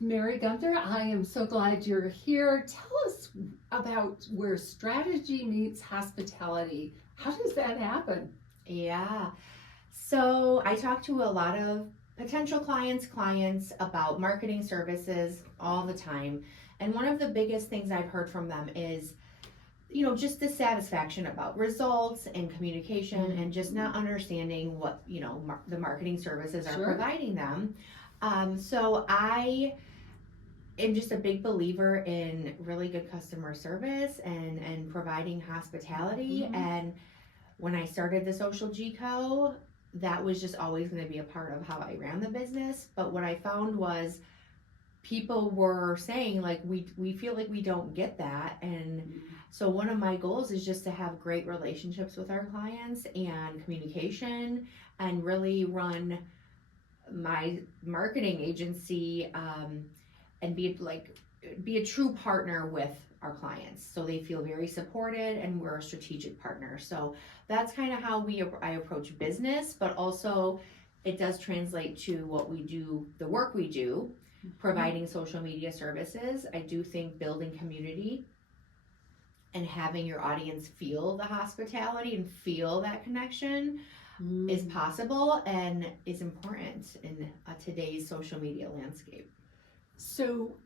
Mary Gunther, I am so glad you're here. Tell us about where strategy meets hospitality. How does that happen? Yeah. So I talk to a lot of potential clients about marketing services all the time. And one of the biggest things I've heard from them is, just dissatisfaction about results and communication and just not understanding what, the marketing services are Sure. providing them. So I am just a big believer in really good customer service and providing hospitality. And when I started the Social GCO, that was just always going to be a part of how I ran the business. But what I found was people were saying, like, we feel like we don't get that. And so one of my goals is just to have great relationships with our clients and communication and really run my marketing agency and be a true partner with our clients, so they feel very supported and we're a strategic partner. So that's kind of how I approach business, but also it does translate to what we do, the work we do, providing social media services. I do think building community and having your audience feel the hospitality and feel that connection is possible and is important in today's social media landscape. So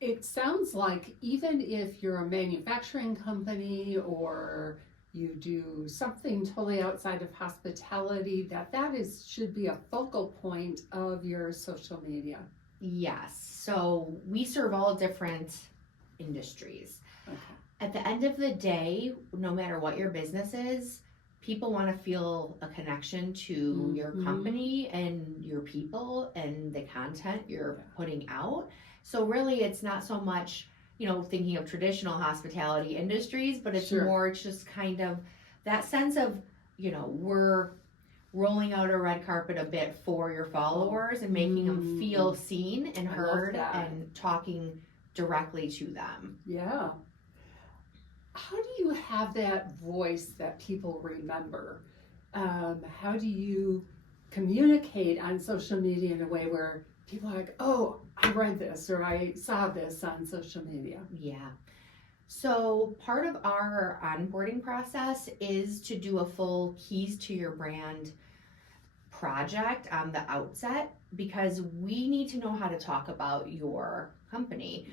it sounds like even if you're a manufacturing company or you do something totally outside of hospitality, that should be a focal point of your social media. Yes. So we serve all different industries. Okay. At the end of the day, no matter what your business is, people want to feel a connection to your company and your people and the content you're putting out. So really, it's not so much, thinking of traditional hospitality industries, but it's more just kind of that sense of, we're rolling out a red carpet a bit for your followers and making them feel seen and heard and talking directly to them. Yeah. How do you have that voice that people remember? How do you communicate on social media in a way where people are like, oh, I read this or I saw this on social media? Yeah. So part of our onboarding process is to do a full keys to your brand project on the outset, because we need to know how to talk about your company.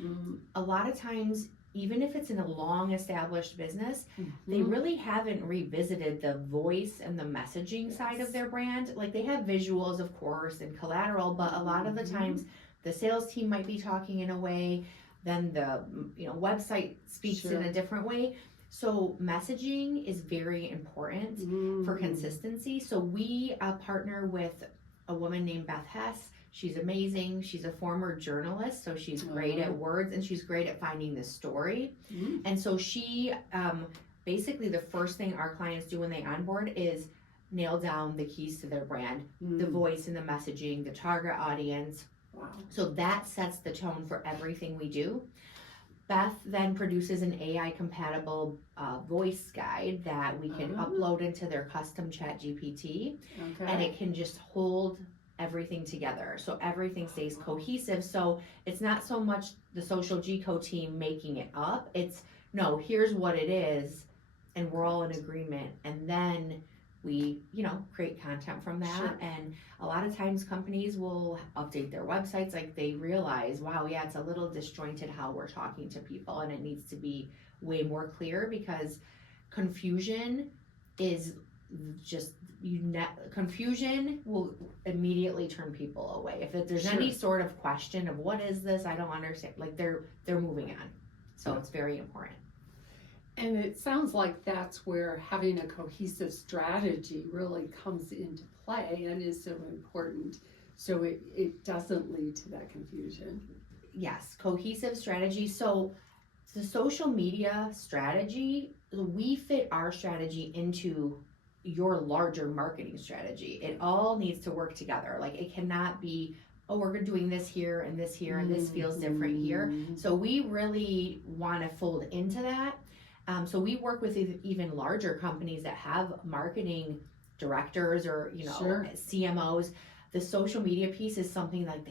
A lot of times, even if it's in a long established business, they really haven't revisited the voice and the messaging side of their brand. Like, they have visuals, of course, and collateral, but a lot of the times the sales team might be talking in a way, then the website speaks in a different way. So messaging is very important for consistency. So we partner with a woman named Beth Hess. She's amazing. She's a former journalist, so she's great at words and she's great at finding the story. And so she, basically the first thing our clients do when they onboard is nail down the keys to their brand, the voice and the messaging, the target audience. Wow. So that sets the tone for everything we do. Beth then produces an AI compatible voice guide that we can upload into their custom chat GPT, and it can just hold everything together. So everything stays cohesive. So it's not so much the Social GCO team making it up. It's, no, here's what it is, and we're all in agreement. And then we, create content from that. And a lot of times companies will update their websites. Like, they realize, wow, yeah, it's a little disjointed how we're talking to people, and it needs to be way more clear, because confusion is just, confusion will immediately turn people away. If there's any sort of question of what is this, I don't understand, like, they're moving on. So it's very important. And it sounds like that's where having a cohesive strategy really comes into play and is so important, so it doesn't lead to that confusion. Yes, cohesive strategy. So the social media strategy, we fit our strategy into your larger marketing strategy. It all needs to work together. Like, it cannot be, oh, we're doing this here and this here and this feels different here. So we really want to fold into that. So we work with even larger companies that have marketing directors or CMOs the social media piece is something like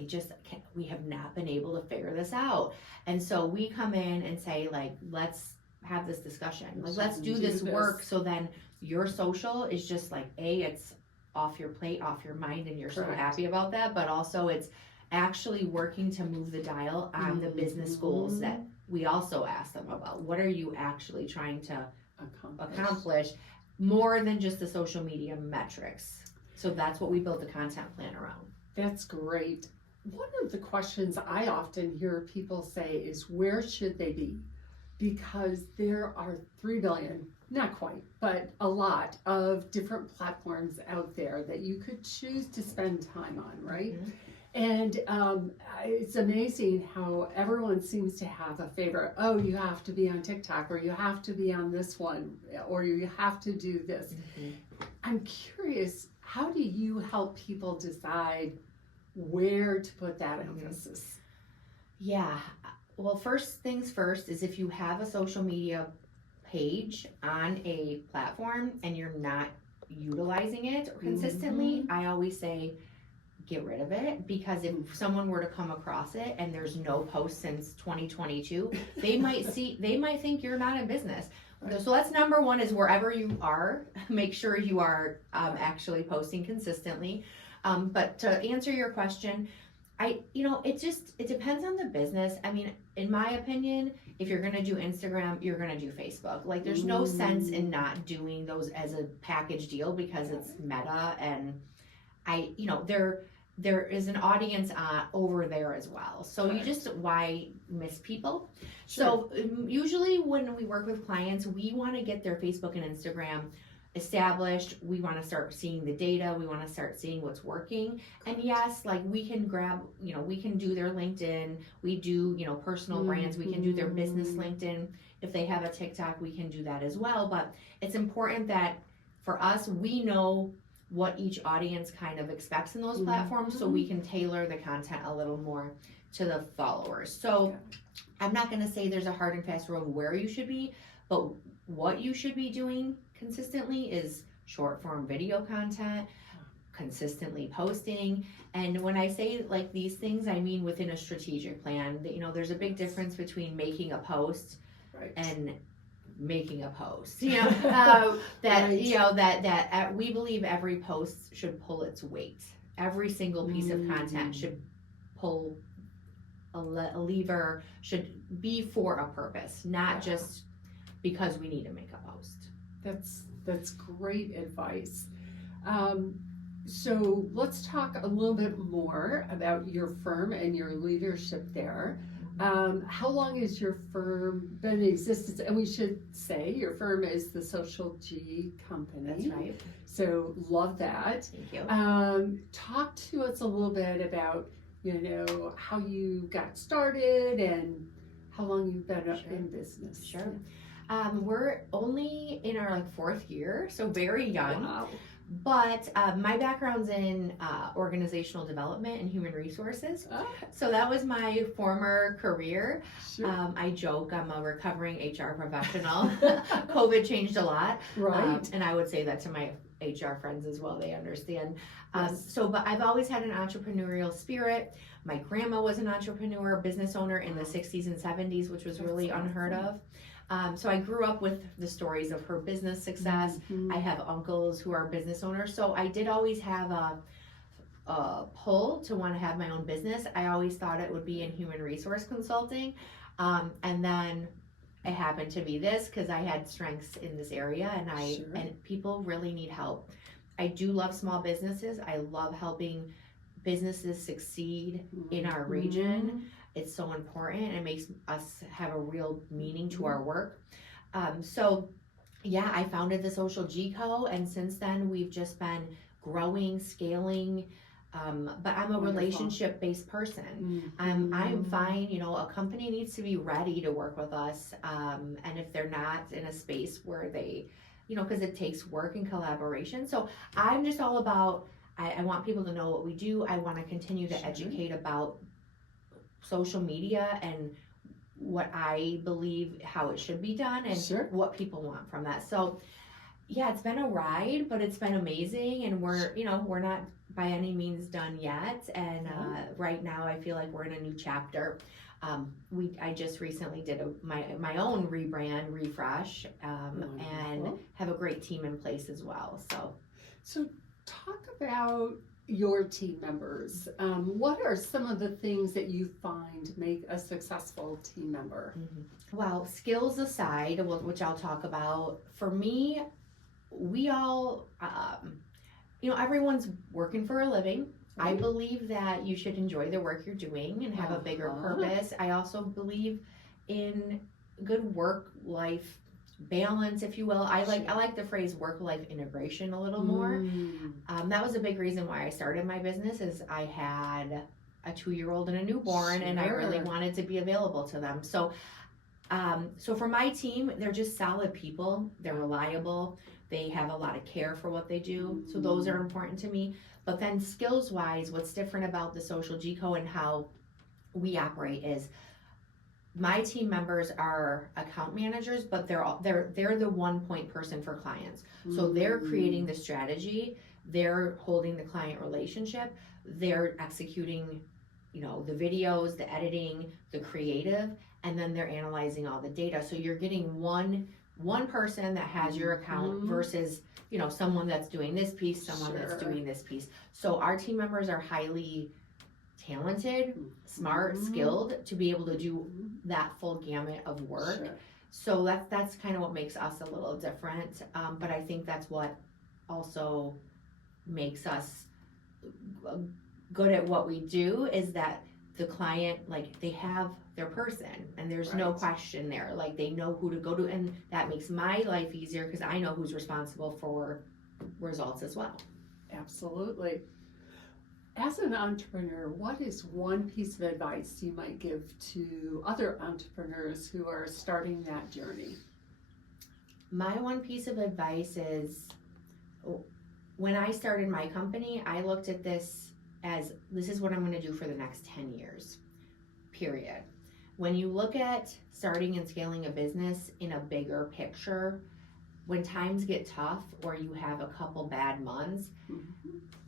we have not been able to figure this out. And so we come in and say, like, let's have this discussion. Like, let's do this work, so then your social is just like, it's off your plate, off your mind, and you're so happy about that, but also it's actually working to move the dial on the business goals that we also ask them about. What are you actually trying to accomplish more than just the social media metrics? So that's what we built the content plan around. That's great. One of the questions I often hear people say is, where should they be? Because there are 3 billion, not quite, but a lot of different platforms out there that you could choose to spend time on, right? Mm-hmm. And it's amazing how everyone seems to have a favorite. Oh, you have to be on TikTok, or you have to be on this one, or you have to do this. Mm-hmm. I'm curious, how do you help people decide where to put that emphasis? Yeah. Well, first things first is, if you have a social media page on a platform and you're not utilizing it consistently, I always say, get rid of it, because if someone were to come across it and there's no post since 2022, they might think you're not in business. Right. So that's number one, is wherever you are, make sure you are actually posting consistently. But to answer your question, it depends on the business. I mean, in my opinion, if you're going to do Instagram, you're going to do Facebook. Like, there's no sense in not doing those as a package deal, because it's Meta, and there is an audience over there as well. So why miss people? Sure. So usually when we work with clients, we want to get their Facebook and Instagram established. We want to start seeing the data. We want to start seeing what's working. And yes, like, we can grab, we can do their LinkedIn. We do, personal brands. We can do their business LinkedIn. If they have a TikTok, we can do that as well. But it's important that for us, we know what each audience kind of expects in those platforms, so we can tailor the content a little more to the followers. So I'm not going to say there's a hard and fast rule of where you should be, but what you should be doing consistently is short form video content, consistently posting. And when I say like these things, I mean within a strategic plan. That, there's a big difference between making a post and making a post. We believe every post should pull its weight. Every single piece of content should pull a lever, should be for a purpose, not just because we need to make a post. That's great advice. So let's talk a little bit more about your firm and your leadership there. How long has your firm been in existence? And we should say your firm is the Social G Company. That's right. So love that. Thank you. Talk to us a little bit about, how you got started and how long you've been in business. Sure. We're only in our fourth year, so very young. Wow. But my background's in organizational development and human resources. So that was my former career. Sure. I joke I'm a recovering HR professional. COVID changed a lot. Right. And I would say that to my HR friends as well. They understand. But I've always had an entrepreneurial spirit. My grandma was an entrepreneur, business owner in the 60s and 70s, which was really unheard of. So I grew up with the stories of her business success. I have uncles who are business owners. So I did always have a pull to want to have my own business. I always thought it would be in human resource consulting. And then it happened to be this, because I had strengths in this area, and and people really need help. I do love small businesses. I love helping businesses succeed in our region. It's so important. It makes us have a real meaning to our work. I founded the Social G Co, and since then we've just been growing, scaling. But I'm a relationship-based person. I'm fine. A company needs to be ready to work with us. And if they're not in a space where they, because it takes work and collaboration. So I'm just all about, I want people to know what we do. I want to continue to educate about social media and what I believe how it should be done, and what people want from that. So it's been a ride, but it's been amazing, and we're not by any means done yet, and right now I feel like we're in a new chapter. I just recently did my own rebrand refresh, and have a great team in place as well. So talk about your team members. What are some of the things that you find make a successful team member? Well, skills aside, which I'll talk about, for me, we all, everyone's working for a living. I believe that you should enjoy the work you're doing and have a bigger purpose. I also believe in good work-life balance, if you will. I like the phrase work-life integration a little more. That was a big reason why I started my business. Is I had a 2-year-old and a newborn, and I really wanted to be available to them. So for my team, they're just solid people. They're reliable. They have a lot of care for what they do. So those are important to me. But then skills-wise, what's different about the Social G-Co and how we operate is my team members are account managers, but they're the one point person for clients. So they're creating the strategy, they're holding the client relationship, they're executing, the videos, the editing, the creative, and then they're analyzing all the data. So you're getting one person that has your account versus someone that's doing this piece, someone that's doing this piece. So our team members are highly talented, smart, skilled to be able to do that full gamut of work. So that's kind of what makes us a little different. But I think that's what also makes us good at what we do, is that the client, they have their person and there's no question there. They know who to go to, and that makes my life easier because I know who's responsible for results as well. Absolutely. As an entrepreneur, what is one piece of advice you might give to other entrepreneurs who are starting that journey? My one piece of advice is, when I started my company, I looked at this as, this is what I'm going to do for the next 10 years, period. When you look at starting and scaling a business in a bigger picture, when times get tough or you have a couple bad months,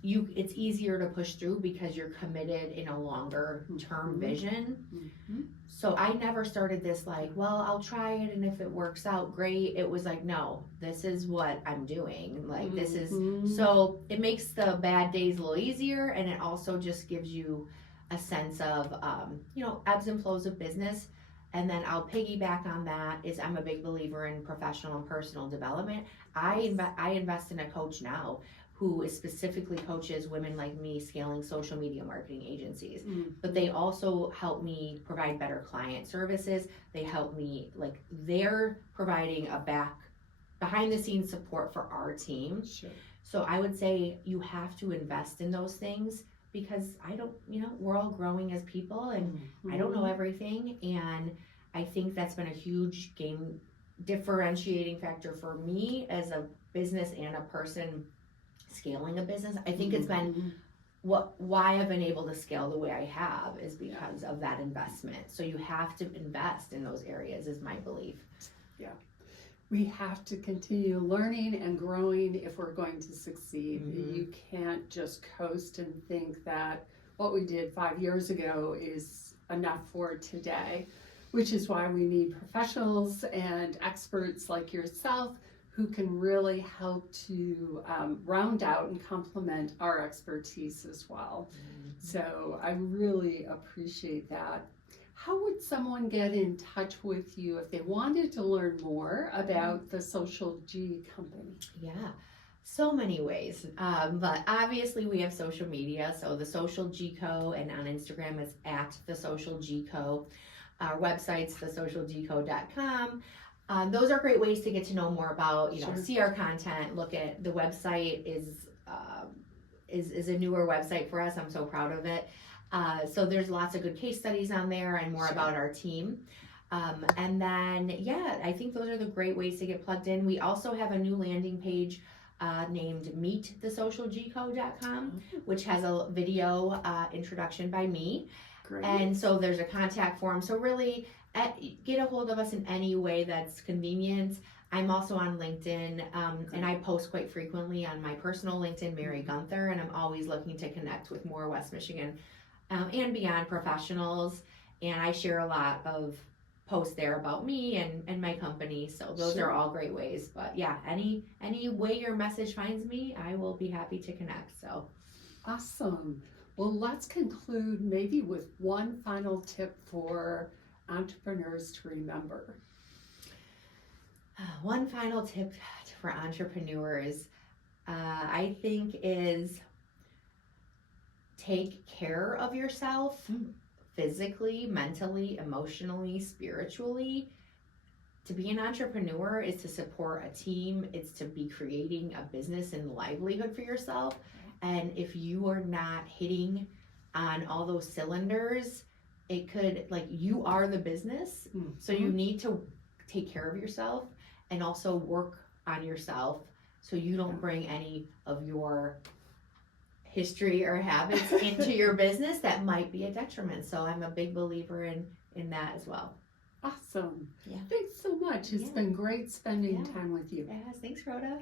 it's easier to push through because you're committed in a longer term vision. So I never started this I'll try it, and if it works out, great. It was no, this is what I'm doing. This is, so it makes the bad days a little easier, and it also just gives you a sense of, ebbs and flows of business. And then I'll piggyback on that is I'm a big believer in professional and personal development. I invest in a coach now who is specifically coaches women like me scaling social media marketing agencies. But they also help me provide better client services. They help me, they're providing a behind the scenes support for our team. So I would say you have to invest in those things, because we're all growing as people, and I don't know everything. And I think that's been a huge game differentiating factor for me as a business and a person scaling a business. I think it's been why I've been able to scale the way I have is because of that investment. So you have to invest in those areas, is my belief. Yeah. We have to continue learning and growing if we're going to succeed. You can't just coast and think that what we did 5 years ago is enough for today, which is why we need professionals and experts like yourself who can really help to round out and complement our expertise as well. So I really appreciate that. How would someone get in touch with you if they wanted to learn more about the Social G company? Yeah, so many ways. But obviously we have social media. So the Social G-Co, and on Instagram is at the Social G-Co. Our website's thesocialgco.com. Those are great ways to get to know more about, see our content. Look at the website is a newer website for us. I'm so proud of it. So there's lots of good case studies on there and more about our team. And then, I think those are the great ways to get plugged in. We also have a new landing page named meetthesocialgco.com, which has a video introduction by me. Great. And so there's a contact form. So really get a hold of us in any way that's convenient. I'm also on LinkedIn, and I post quite frequently on my personal LinkedIn, Mary Gunther, and I'm always looking to connect with more West Michigan and beyond professionals. And I share a lot of posts there about me and my company. So those Sure. are all great ways. But yeah, any way your message finds me, I will be happy to connect. So Awesome. Well, let's conclude maybe with one final tip for entrepreneurs to remember. one final tip for entrepreneurs, I think, is take care of yourself physically, mentally, emotionally, spiritually. To be an entrepreneur is to support a team, it's to be creating a business and livelihood for yourself. And if you are not hitting on all those cylinders, it could, like, you are the business. So you need to take care of yourself and also work on yourself so you don't bring any of your history or habits into your business that might be a detriment. So I'm a big believer in that as well. Awesome. Yeah. Thanks so much. It's been great spending time with you. Yes, thanks, Rhoda.